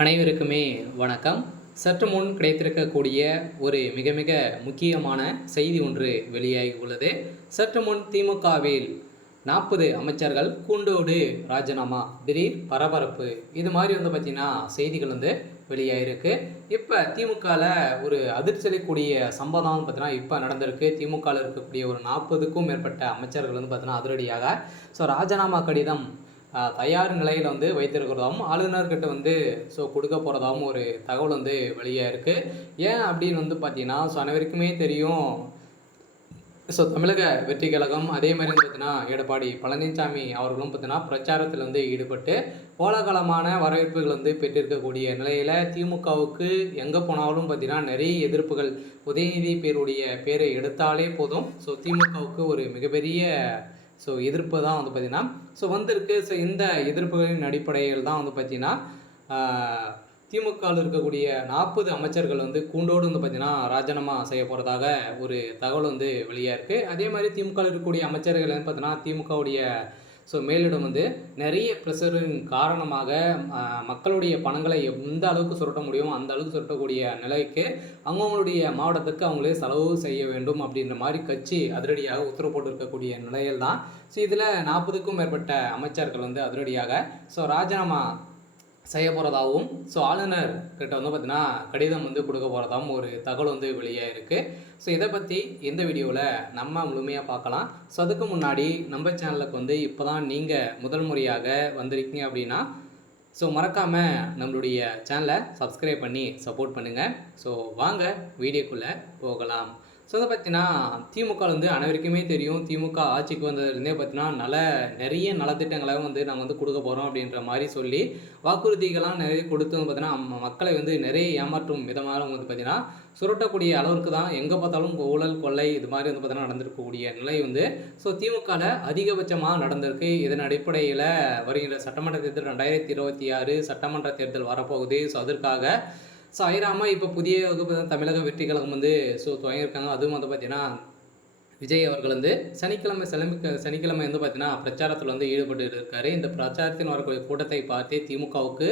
அனைவருக்குமே வணக்கம். சற்று முன் கிடைத்திருக்கக்கூடிய ஒரு மிக மிக முக்கியமான செய்தி ஒன்று வெளியாகி உள்ளது. சற்று முன் திமுகவில் 40 அமைச்சர்கள் கூண்டோடு ராஜினாமா, திடீர் பரபரப்பு. இது மாதிரி பார்த்தீங்கன்னா செய்திகள் வெளியாகிருக்கு. இப்போ திமுகவில் ஒரு அதிர்ச்சி அளிக்கக்கூடிய சம்பவம் பார்த்தீங்கன்னா இப்போ நடந்திருக்கு. திமுகவில் இருக்கக்கூடிய ஒரு 40க்கும் மேற்பட்ட அமைச்சர்கள் பார்த்தீங்கன்னா அதிரடியாக ராஜினாமா கடிதம் தயார் நிலையில் வைத்திருக்கிறதாகவும் ஆளுநர்கிட்ட கொடுக்க போகிறதாகவும் ஒரு தகவல் வெளியாக இருக்குது. ஏன் அப்படின்னு பார்த்தீங்கன்னா அனைவருக்குமே தெரியும். தமிழக வெற்றி கழகம் அதே மாதிரி பார்த்தீங்கன்னா எடப்பாடி பழனிசாமி அவர்களும் பார்த்தீங்கன்னா பிரச்சாரத்தில் ஈடுபட்டு கோலாகலமான வரவேற்புகள் பெற்றிருக்கக்கூடிய நிலையில் திமுகவுக்கு எங்கே போனாலும் பார்த்தீங்கன்னா நிறைய எதிர்ப்புகள். உதயநிதி பேரை எடுத்தாலே போதும் திமுகவுக்கு ஒரு மிகப்பெரிய எதிர்ப்பு தான் பார்த்திங்கன்னா வந்திருக்கு. இந்த எதிர்ப்புகளின் அடிப்படையில் தான் பார்த்திங்கன்னா திமுகவில் இருக்கக்கூடிய 40 அமைச்சர்கள் கூண்டோடு பார்த்திங்கன்னா ராஜினாமா செய்ய போகிறதாக ஒரு தகவல் வெளியாக இருக்குது. அதே மாதிரி திமுகவில் இருக்கக்கூடிய அமைச்சர்கள் பார்த்தீங்கன்னா திமுகவுடைய மேலிடம் நிறைய ப்ரெஷரின் காரணமாக மக்களுடைய பணங்களை எந்த அளவுக்கு சுரட்ட முடியுமோ அந்த அளவுக்கு சுரட்டக்கூடிய நிலைக்கு அவங்களுடைய மாவட்டத்துக்கு அவங்களே செலவு செய்ய வேண்டும் அப்படின்ற மாதிரி கட்சி அதிரடியாக உத்தரவு போட்டிருக்கக்கூடிய நிலையில் தான் இதில் 40க்கும் மேற்பட்ட அமைச்சர்கள் அதிரடியாக ராஜினாமா செய்ய போகிறதாகவும் ஆளுநர் கிட்ட பார்த்தீங்கன்னா கடிதம் கொடுக்க போகிறதாகவும் ஒரு தகவல் வெளியாக இருக்குது. இதை பற்றி இந்த வீடியோவில் நம்ம முழுமையாக பார்க்கலாம். அதுக்கு முன்னாடி நம்ம சேனலுக்கு இப்போ தான் நீங்கள் முதல் முறையாக வந்திருக்கீங்க அப்படின்னா மறக்காமல் நம்மளுடைய சேனலை சப்ஸ்கிரைப் பண்ணி சப்போர்ட் பண்ணுங்கள். வாங்க வீடியோக்குள்ளே போகலாம். அதை பார்த்தீங்கன்னா திமுக அனைவருக்குமே தெரியும். திமுக ஆட்சிக்கு வந்ததுலேருந்தே பார்த்தீங்கன்னா நிறைய நலத்திட்டங்களை நாங்கள் கொடுக்க போகிறோம் அப்படின்ற மாதிரி சொல்லி வாக்குறுதிகள்லாம் நிறைய கொடுத்து பார்த்தீங்கன்னா மக்களை நிறைய ஏமாற்றும் விதமாக பார்த்தீங்கன்னா சுரட்டக்கூடிய அளவுக்கு தான் எங்கே பார்த்தாலும் ஊழல் கொள்ளை இது மாதிரி பார்த்தீங்கன்னா நடந்திருக்கக்கூடிய நிலை திமுகவில் அதிகபட்சமாக நடந்திருக்கு. இதன் அடிப்படையில் வருகின்ற சட்டமன்ற தேர்தல் 2026 சட்டமன்ற தேர்தல் வரப்போகுது. அதற்காக ஐராமல் இப்போ புதிய வகுப்பு தமிழக வெற்றி கழகம் துவங்கியிருக்காங்க. அதுவும் பார்த்தீங்கன்னா விஜய் அவர்கள் சனிக்கிழமை பார்த்தீங்கன்னா பிரச்சாரத்தில் ஈடுபட்டு இருக்காரு. இந்த பிரச்சாரத்தில் வரக்கூடிய கூட்டத்தை பார்த்தே திமுகவுக்கு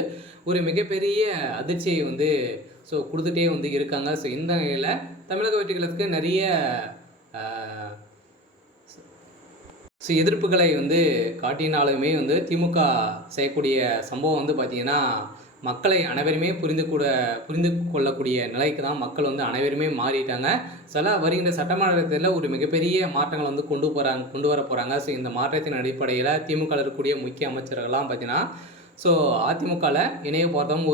ஒரு மிகப்பெரிய அதிர்ச்சியை கொடுத்துட்டே இருக்காங்க. இந்த நிலையில் தமிழக வெற்றி கழகத்துக்கு நிறைய எதிர்ப்புகளை காட்டினாலுமே திமுக செய்யக்கூடிய சம்பவம் பார்த்தீங்கன்னா மக்களை அனைவருமே புரிந்து கொள்ளக்கூடிய நிலைக்கு தான் மக்கள் அனைவருமே மாறிட்டாங்க. வருகின்ற சட்டமன்றத்தில் ஒரு மிகப்பெரிய மாற்றங்கள் கொண்டு வர போகிறாங்க. இந்த மாற்றத்தின் அடிப்படையில் திமுக இருக்கக்கூடிய முக்கிய அமைச்சர்கள்லாம் பார்த்தீங்கன்னா அதிமுகவில் இணைய போகிறதும்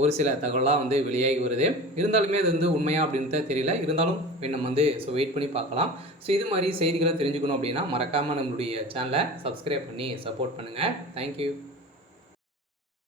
ஒரு சில தகவலாம் வெளியாகி வருது. இருந்தாலுமே அது உண்மையா அப்படின்னு தெரியல. இருந்தாலும் நம்ம வெயிட் பண்ணி பார்க்கலாம். இது மாதிரி செய்திகளை தெரிஞ்சுக்கணும் அப்படின்னா மறக்காமல் நம்மளுடைய சேனலை சப்ஸ்கிரைப் பண்ணி சப்போர்ட் பண்ணுங்கள். தேங்க்யூ.